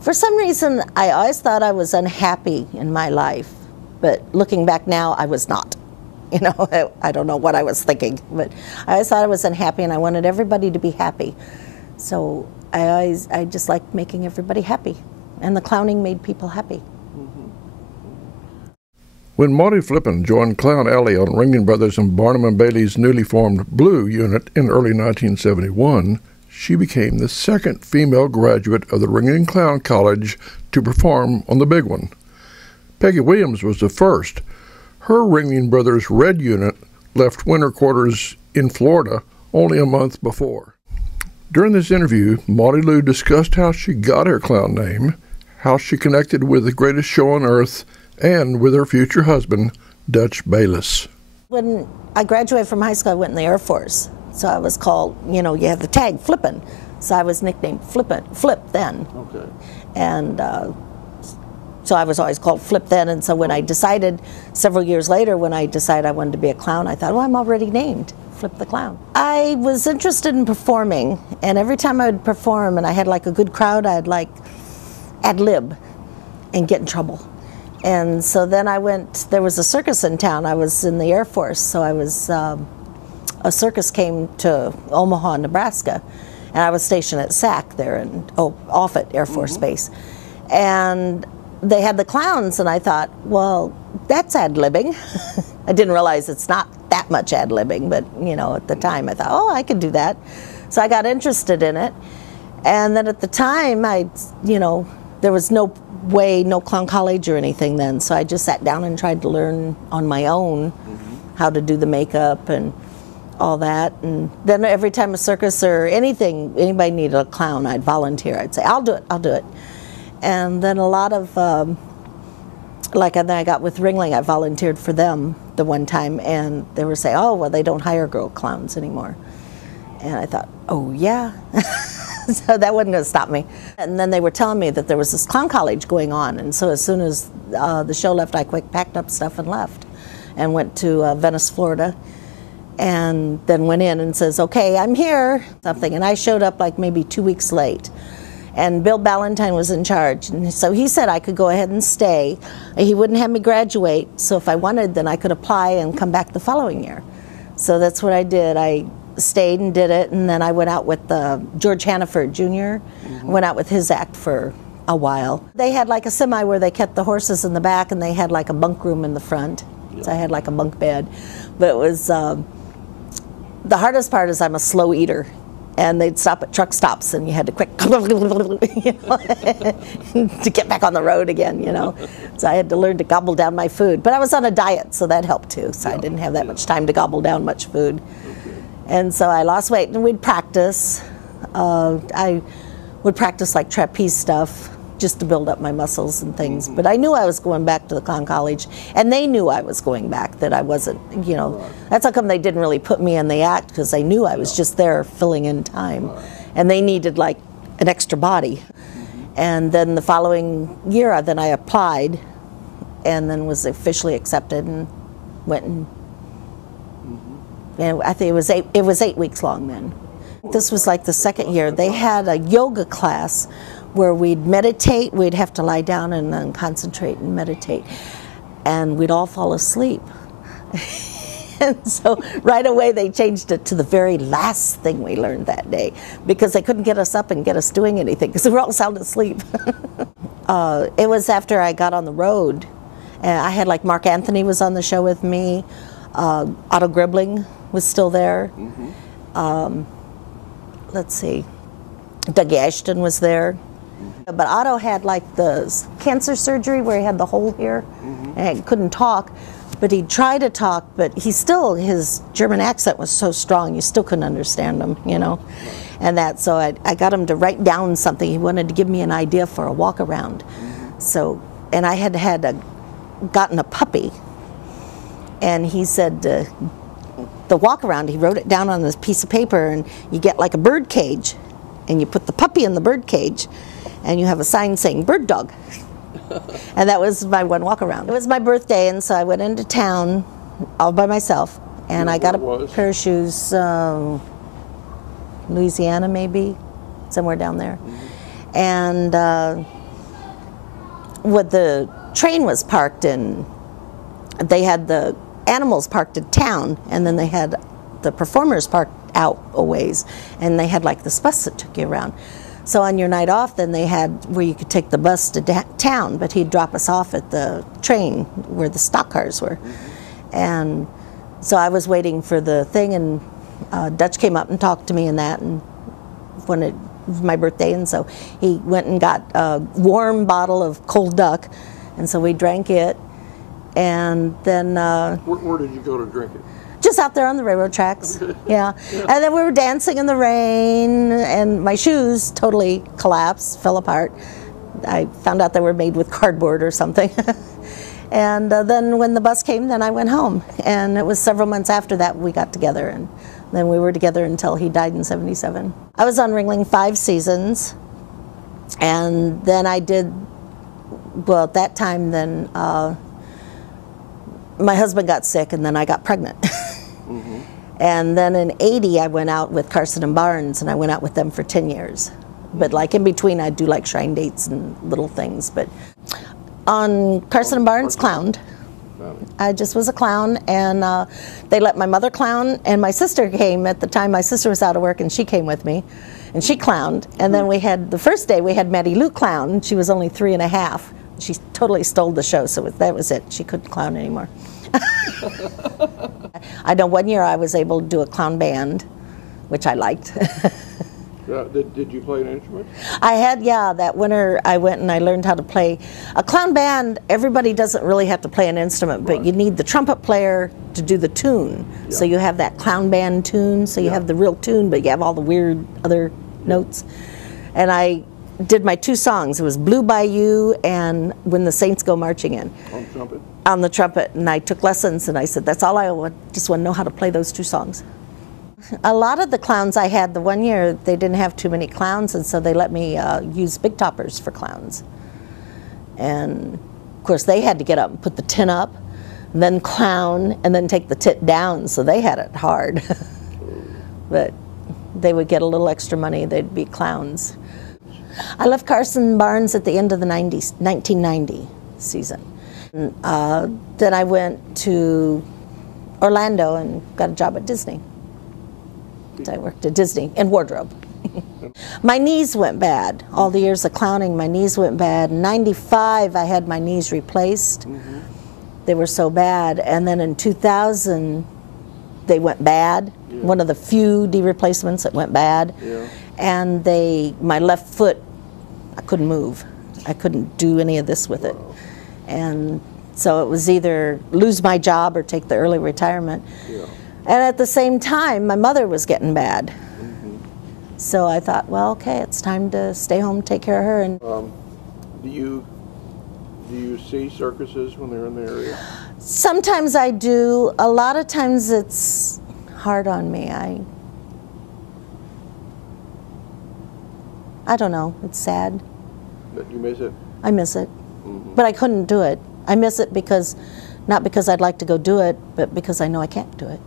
For some reason, I always thought I was unhappy in my life, but looking back now, I was not. You know, I don't know what I was thinking, but I always thought I was unhappy, and I wanted everybody to be happy. So I just liked making everybody happy, and the clowning made people happy. When Maudie Flippen joined Clown Alley on Ringling Brothers and Barnum and Bailey's newly formed Blue unit in early 1971, she became the second female graduate of the Ringling Clown College to perform on the big one. Peggy Williams was the first. Her Ringling Brothers Red unit left winter quarters in Florida only a month before. During this interview, Maudie Lou discussed how she got her clown name, how she connected with the greatest show on earth, and with her future husband, Dutch Bayless. When I graduated from high school, I went in the Air Force. So I was called, you know, you have the tag Flippen. So I was nicknamed Flip then. Okay. And so I was always called Flip then. And so when I decided, several years later, when I decided I wanted to be a clown, I thought, well, I'm already named Flip the Clown. I was interested in performing, and every time I would perform and I had like a good crowd, I'd like ad lib and get in trouble. And so then I went, there was a circus in town. I was in the Air Force, so I was, a circus came to Omaha, Nebraska, and I was stationed at SAC there, Offutt Air Force Base. And they had the clowns, and I thought, well, that's ad-libbing. I didn't realize it's not that much ad-libbing, but, you know, at the time I thought, oh, I could do that. So I got interested in it. And then at the time, you know, there was no way, no clown college or anything then, so I just sat down and tried to learn on my own how to do the makeup and all that. And then every time a circus or anything, anybody needed a clown, I'd volunteer. I'd say, I'll do it, I'll do it. And then a lot of, like then I got with Ringling, I volunteered for them the one time, and they were saying, oh, well, they don't hire girl clowns anymore. And I thought, oh, yeah. So that wasn't going to stop me. And then they were telling me that there was this clown college going on, and so as soon as the show left, I quick packed up stuff and left and went to Venice, Florida, and then went in and says, okay, I'm here, something. And I showed up like maybe 2 weeks late. And Bill Ballantyne was in charge, and so he said I could go ahead and stay. He wouldn't have me graduate, so if I wanted, then I could apply and come back the following year. So that's what I did. I stayed and did it, and then I went out with George Hannaford Jr. Went out with his act for a while. They had like a semi where they kept the horses in the back, and they had like a bunk room in the front. So I had like a bunk bed. But it was, the hardest part is I'm a slow eater. And they'd stop at truck stops, and you had to quick, you know, to get back on the road again, you know. So I had to learn to gobble down my food. But I was on a diet, so that helped too. So I didn't have that much time to gobble down much food. And so I lost weight, and we'd practice. I would practice like trapeze stuff just to build up my muscles and things. But I knew I was going back to the clown college, and they knew I was going back, that I wasn't, you know. That's how come they didn't really put me in the act, because they knew I was just there filling in time. And they needed like an extra body. And then the following year, then I applied, and then was officially accepted and went and I think it was 8 weeks long then. This was like the second year. They had a yoga class where we'd meditate. We'd have to lie down and then concentrate and meditate, and we'd all fall asleep. And so right away they changed it to the very last thing we learned that day, because they couldn't get us up and get us doing anything because we were all sound asleep. It was after I got on the road, and I had like Mark Anthony was on the show with me, Otto Gribling was still there. Let's see, Doug Ashton was there. But Otto had like the cancer surgery where he had the hole here and couldn't talk, but he'd try to talk, but his German accent was so strong you still couldn't understand him, you know. And so I got him to write down something. He wanted to give me an idea for a walk around. So, and I had gotten a puppy, and he said the walk around, he wrote it down on this piece of paper, and you get like a bird cage, and you put the puppy in the bird cage, and you have a sign saying bird dog. And that was my one walk around. It was my birthday, and so I went into town all by myself, and I got a pair of shoes, Louisiana maybe, somewhere down there. And what the train was parked in, they had the animals parked in town, and then they had the performers parked out a ways, and they had like this bus that took you around. So on your night off, then they had where you could take the bus to town, but he'd drop us off at the train where the stock cars were. And so I was waiting for the thing, and Dutch came up and talked to me and that, and when it was my birthday, and so he went and got a warm bottle of cold duck, and so we drank it, and then... Where did you go to drink it? Just out there on the railroad tracks, yeah. And then we were dancing in the rain, and my shoes totally collapsed, fell apart. I found out they were made with cardboard or something. And then when the bus came, then I went home. And it was several months after that we got together, and then we were together until he died in '77. I was on Ringling 5 seasons, and then I did, well, at that time then, my husband got sick, and then I got pregnant. And then in '80, I went out with Carson Barnes, and I went out with them for 10 years. But like in between, I'd do like shrine dates and little things. But on Carson Barnes clowned. I just was a clown, and they let my mother clown, and my sister came at the time. My sister was out of work, and she came with me, and she clowned. And then we had, the first day, we had Maudie Lou clown. She was only 3.5. She totally stole the show, so that was it. She couldn't clown anymore. I know one year I was able to do a clown band, which I liked. Did you play an instrument? I had, yeah, that winter I went and I learned how to play. A clown band, everybody doesn't really have to play an instrument, but you need the trumpet player to do the tune. Yeah. So you have that clown band tune, so you have the real tune, but you have all the weird other notes. And I did my 2 songs. It was Blue Bayou and When the Saints Go Marching In. On trumpet? On the trumpet, and I took lessons, and I said, that's all I want, just want to know how to play those 2 songs. A lot of the clowns I had, the one year, they didn't have too many clowns, and so they let me use big toppers for clowns. And of course, they had to get up and put the tin up, and then clown, and then take the tit down, so they had it hard. But they would get a little extra money, they'd be clowns. I left Carson Barnes at the end of the 1990 season. And, then I went to Orlando and got a job at Disney. I worked at Disney in wardrobe. My knees went bad. All the years of clowning, my knees went bad. In '95, I had my knees replaced. They were so bad. And then in 2000, they went bad. One of the few knee replacements that went bad. And my left foot, I couldn't move. I couldn't do any of this with it. And so it was either lose my job or take the early retirement. And at the same time, my mother was getting bad. So I thought, well, okay, it's time to stay home, take care of her. And do you see circuses when they're in the area? Sometimes I do. A lot of times it's hard on me. I don't know. It's sad. But you miss it? I miss it. But I couldn't do it. I miss it because, not because I'd like to go do it, but because I know I can't do it.